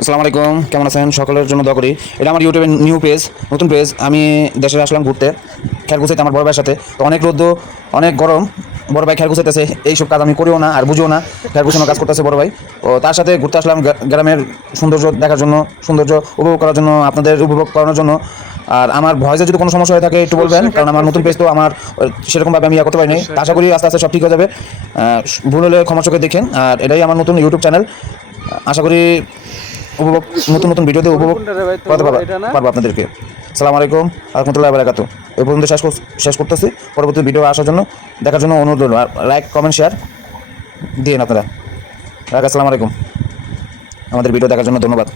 আসসালামু আলাইকুম, কেমন আছেন? সকলের জন্য দোয়া করি। এটা আমার ইউটিউবের নিউ পেজ, নতুন পেজ। আমি দেশে আসলাম ঘুরতে, খেয়াল গুছাইতে আমার বড় ভাইয়ের সাথে। তো অনেক রোদ্দ, অনেক গরম। বড় ভাই খেয়াল গুছাইতেছে, এইসব কাজ আমি করিও না আর বুঝিও না। খেয়াল গুছানোর কাজ করতেছে বড় ভাই। ও তার সাথে ঘুরতে আসলাম গ্রামের সৌন্দর্য দেখার জন্য, সৌন্দর্য উপভোগ করার জন্য, আপনাদের উপভোগ করানোর জন্য। আর আমার ভয়েসে যদি কোনো সমস্যা হয়ে থাকে একটু বলবেন, কারণ আমার নতুন পেজ তো আমার সেরকমভাবে আমি করতে পারিনি। তা আশা করি আস্তে আস্তে সব ঠিক হয়ে যাবে। ভুল হলে ক্ষমা চোখে দেখেন। আর এটাই আমার নতুন ইউটিউব চ্যানেল। আশা করি উপভোগ, নতুন নতুন ভিডিওতে উপভোগ করতে পারবো আপনাদেরকে। আসসালামু আলাইকুম রহমতুল্লাহি ওয়া বারাকাতুহু। এই পর্যন্ত শেষ করতেছি। পরবর্তী ভিডিও আসার জন্য, দেখার জন্য অনুরোধ রইল। লাইক, কমেন্ট, শেয়ার দিন আপনারা। আসসালামু আলাইকুম। আমাদের ভিডিও দেখার জন্য ধন্যবাদ।